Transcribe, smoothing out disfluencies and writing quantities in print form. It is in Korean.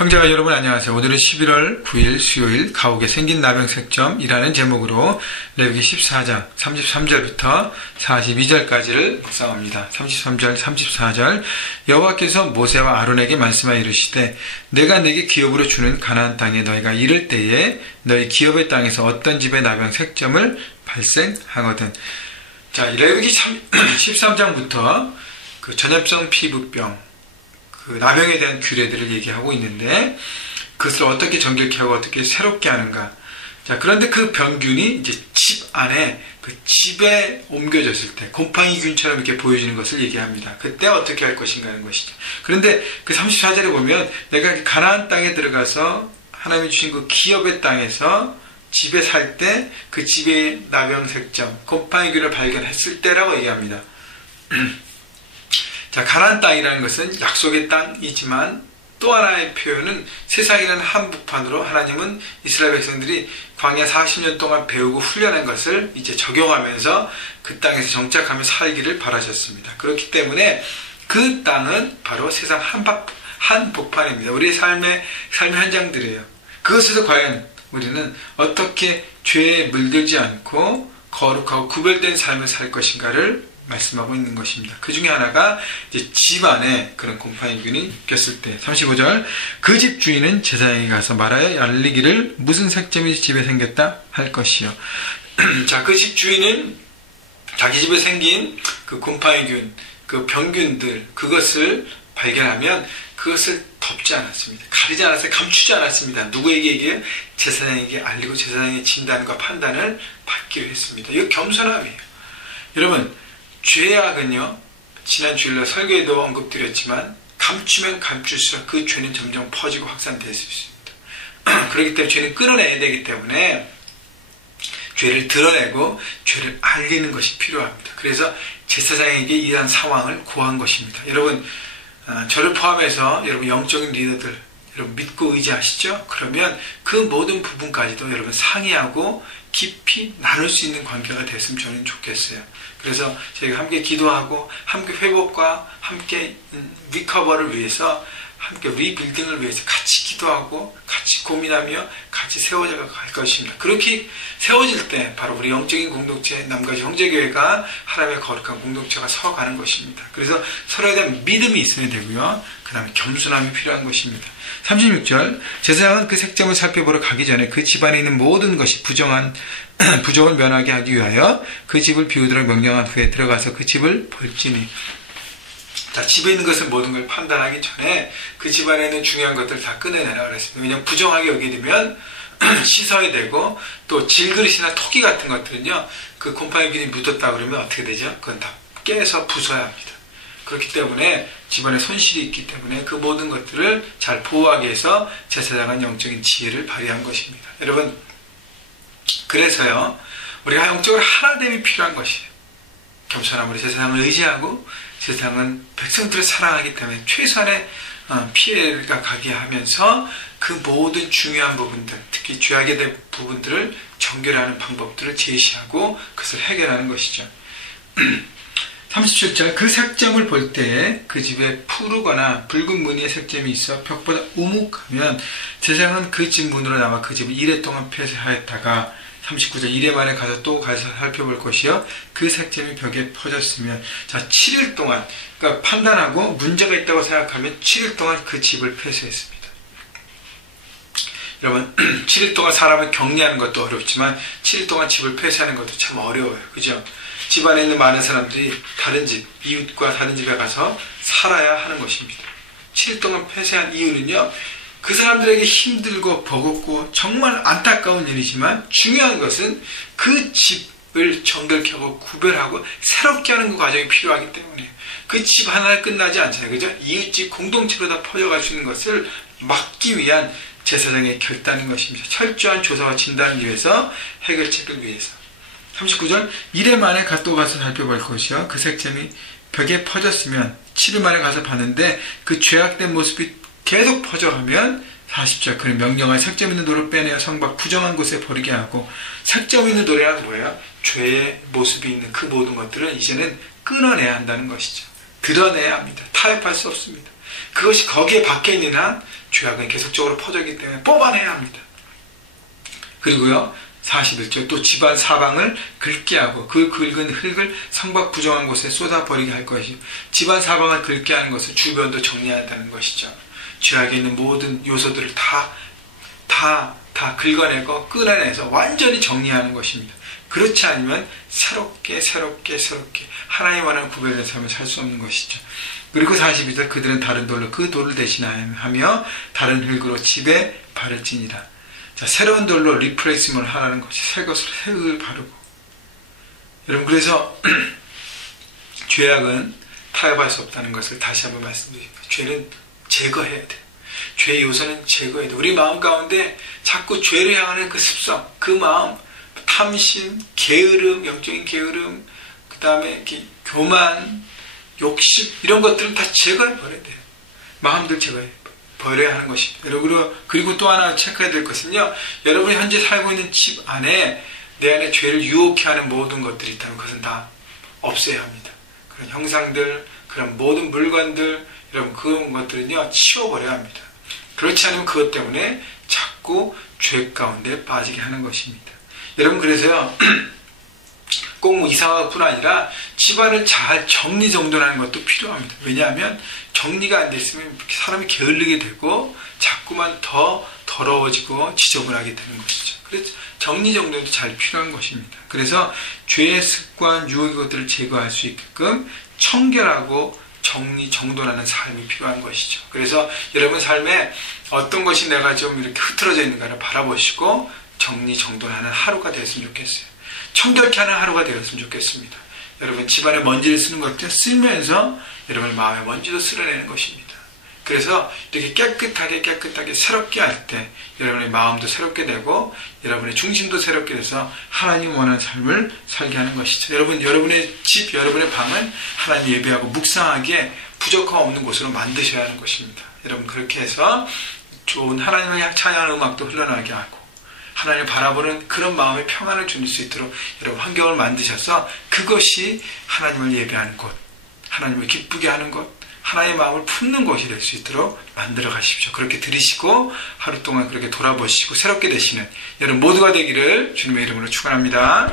형제가 여러분 안녕하세요. 오늘은 11월 9일 수요일 가옥에 생긴 나병색점이라는 제목으로 레위기 14장 33절부터 42절까지를 묵상합니다. 33절 34절 여호와께서 모세와 아론에게 말씀하여 이르시되 내가 내게 기업으로 주는 가나안 땅에 너희가 이를 때에 너희 기업의 땅에서 어떤 집의 나병색점을 발생하거든. 자, 레위기 13장부터 그 전염성 피부병 그 나병에 대한 규례들을 얘기하고 있는데 그것을 어떻게 정결케 하고 어떻게 새롭게 하는가. 자, 그런데 그 병균이 이제 집 안에 그 집에 옮겨졌을 때 곰팡이균처럼 이렇게 보여지는 것을 얘기합니다. 그때 어떻게 할 것인가 하는 것이죠. 그런데 그 34절에 보면 내가 가나안 땅에 들어가서 하나님이 주신 그 기업의 땅에서 집에 살 때 그 집의 나병색점 곰팡이균을 발견했을 때라고 얘기합니다. 자, 가나안 땅이라는 것은 약속의 땅이지만 또 하나의 표현은 세상이라는 한복판으로 하나님은 이스라엘 백성들이 광야 40년 동안 배우고 훈련한 것을 이제 적용하면서 그 땅에서 정착하며 살기를 바라셨습니다. 그렇기 때문에 그 땅은 바로 세상 한복판입니다. 우리의 삶의 현장들이에요. 그것에서 과연 우리는 어떻게 죄에 물들지 않고 거룩하고 구별된 삶을 살 것인가를 말씀하고 있는 것입니다. 그 중에 하나가 이제 집 안에 그런 곰팡이균이 꼈을 때 35절 그 집 주인은 제사장에게 가서 말하여 알리기를 무슨 색점이 집에 생겼다 할 것이요. 자, 그 집 주인은 자기 집에 생긴 그 곰팡이균, 그 병균들 그것을 발견하면 그것을 덮지 않았습니다. 가리지 않았어요. 감추지 않았습니다. 누구에게 얘기해요? 제사장에게 알리고 제사장의 진단과 판단을 받기로 했습니다. 이거 겸손함이에요. 여러분, 죄악은요, 지난 주일날 설교에도 언급드렸지만 감추면 감출수록 그 죄는 점점 퍼지고 확산될 수 있습니다. 그렇기 때문에 죄는 끊어내야 되기 때문에 죄를 드러내고 죄를 알리는 것이 필요합니다. 그래서 제사장에게 이러한 상황을 고한 것입니다. 여러분, 저를 포함해서 여러분 영적인 리더들 여러분 믿고 의지하시죠? 그러면 그 모든 부분까지도 여러분 상의하고 깊이 나눌 수 있는 관계가 됐으면 저는 좋겠어요. 그래서 저희가 함께 기도하고 함께 회복과 함께 리커버를 위해서 함께 리빌딩을 위해서 같이 기도하고 같이 고민하며 같이 세워져 갈 것입니다. 그렇게 세워질 때 바로 우리 영적인 공동체 남가주 형제교회가 하나님의 거룩한 공동체가 서가는 것입니다. 그래서 서로에 대한 믿음이 있어야 되고요. 그 다음에 겸손함이 필요한 것입니다. 36절 제사장은 그 색점을 살펴보러 가기 전에 그 집안에 있는 모든 것이 부정을 면하게 하기 위하여 그 집을 비우도록 명령한 후에 들어가서 그 집을 볼지니. 자, 집에 있는 것을 모든 걸 판단하기 전에 그 집안에 있는 중요한 것들을 다 꺼내내라 그랬습니다. 왜냐하면 부정하게 여기게 되면 씻어야 되고 또 질그릇이나 토기 같은 것들은요 그 곰팡이균이 묻었다 그러면 어떻게 되죠? 그건 다 깨서 부숴야 합니다. 그렇기 때문에 집안에 손실이 있기 때문에 그 모든 것들을 잘 보호하기 위해서 제사장은 영적인 지혜를 발휘한 것입니다. 여러분, 그래서요 우리가 영적으로 하나됨이 필요한 것이에요. 겸손함으로 제사장을 의지하고 제사장은 백성들을 사랑하기 때문에 최소한의 피해가 가게 하면서 그 모든 중요한 부분들, 특히 죄악에 대한 부분들을 정결하는 방법들을 제시하고 그것을 해결하는 것이죠. 37절 그 색점을 볼 때에 그 집에 푸르거나 붉은 무늬의 색점이 있어 벽보다 우묵하면 제사장은 그 집 문으로 나와 그 집을 1회 동안 폐쇄하였다가 39절 1회 만에 가서 살펴볼 것이요 그 색점이 벽에 퍼졌으면 자 7일 동안 그러니까 판단하고 문제가 있다고 생각하면 7일 동안 그 집을 폐쇄했습니다. 여러분 7일 동안 사람을 격리하는 것도 어렵지만 7일 동안 집을 폐쇄하는 것도 참 어려워요. 그죠? 집안에 있는 많은 사람들이 다른 집, 이웃과 다른 집에 가서 살아야 하는 것입니다. 7일 동안 폐쇄한 이유는요 그 사람들에게 힘들고 버겁고 정말 안타까운 일이지만 중요한 것은 그 집을 정결케 하고 구별하고 새롭게 하는 그 과정이 필요하기 때문에 그 집 하나에 끝나지 않잖아요. 그죠? 이웃집 공동체로 다 퍼져갈 수 있는 것을 막기 위한 제사장의 결단인 것입니다. 철저한 조사와 진단을 위해서 해결책을 위해서 39절 1회 만에 또 가서 살펴볼 것이요 그 색점이 벽에 퍼졌으면 7일 만에 가서 봤는데 그 죄악된 모습이 계속 퍼져가면 40절 그는 명령할 색점 있는 돌을 빼내어 성 밖 부정한 곳에 버리게 하고 색점 있는 돌이란 뭐예요? 죄의 모습이 있는 그 모든 것들을 이제는 끊어내야 한다는 것이죠. 드러내야 합니다. 타협할 수 없습니다. 그것이 거기에 박혀 있는 한 죄악은 계속적으로 퍼졌기 때문에 뽑아내야 합니다. 그리고요, 41절, 또 집안 사방을 긁게 하고 그 긁은 흙을 성박 부정한 곳에 쏟아버리게 할 것이요. 집안 사방을 긁게 하는 것은 주변도 정리한다는 것이죠. 죄악에 있는 모든 요소들을 다 긁어내고 끌어내서 완전히 정리하는 것입니다. 그렇지 않으면 새롭게 하나님 와는 구별된 삶을 살 수 없는 것이죠. 그리고 42절, 그들은 다른 돌로 그 돌을 대신하며 다른 흙으로 집에 발을 찌니라. 자, 새로운 돌로 리플레이스먼을 하라는 것이 새 것으로 새 흙을 바르고. 여러분, 그래서 죄악은 타협할 수 없다는 것을 다시 한번 말씀드립니다. 죄는 제거해야 돼요. 죄의 요소는 제거해야 돼요. 우리 마음 가운데 자꾸 죄를 향하는 그 습성, 그 마음, 탐심, 게으름, 영적인 게으름, 그 다음에 교만, 욕심, 이런 것들은 다 제거해 버려야 돼요. 마음들 제거해 버려야 하는 것입니다. 여러분, 그리고 또 하나 체크해야 될 것은요, 여러분이 현재 살고 있는 집 안에 내 안에 죄를 유혹해 하는 모든 것들이 있다면 그것은 다 없애야 합니다. 그런 형상들, 그런 모든 물건들, 여러분, 그런 것들은요, 치워버려야 합니다. 그렇지 않으면 그것 때문에 자꾸 죄 가운데 빠지게 하는 것입니다. 여러분, 그래서요, 꼭 이사가뿐 아니라 집안을 잘 정리정돈하는 것도 필요합니다. 왜냐하면 정리가 안 됐으면 사람이 게을르게 되고 자꾸만 더 더러워지고 지저분하게 되는 것이죠. 그래서 정리정돈도 잘 필요한 것입니다. 그래서 죄의 습관, 유혹의 것들을 제거할 수 있게끔 청결하고 정리정돈하는 삶이 필요한 것이죠. 그래서 여러분 삶에 어떤 것이 내가 좀 이렇게 흐트러져 있는가를 바라보시고 정리정돈하는 하루가 됐으면 좋겠어요. 청결케 하는 하루가 되었으면 좋겠습니다. 여러분, 집안에 먼지를 쓰는 것도 쓰면서 여러분 마음의 먼지도 쓸어내는 것입니다. 그래서 이렇게 깨끗하게 새롭게 할 때 여러분의 마음도 새롭게 되고 여러분의 중심도 새롭게 돼서 하나님 원하는 삶을 살게 하는 것이죠. 여러분의 집, 여러분의 방은 하나님 예배하고 묵상하기에 부족함 없는 곳으로 만드셔야 하는 것입니다. 여러분, 그렇게 해서 좋은 하나님의 찬양하는 음악도 흘러나게 하고 하나님을 바라보는 그런 마음의 평안을 주실 수 있도록 여러분 환경을 만드셔서 그것이 하나님을 예배하는 곳, 하나님을 기쁘게 하는 곳, 하나님의 마음을 품는 곳이 될 수 있도록 만들어 가십시오. 그렇게 들으시고 하루 동안 그렇게 돌아보시고 새롭게 되시는 여러분 모두가 되기를 주님의 이름으로 축원합니다.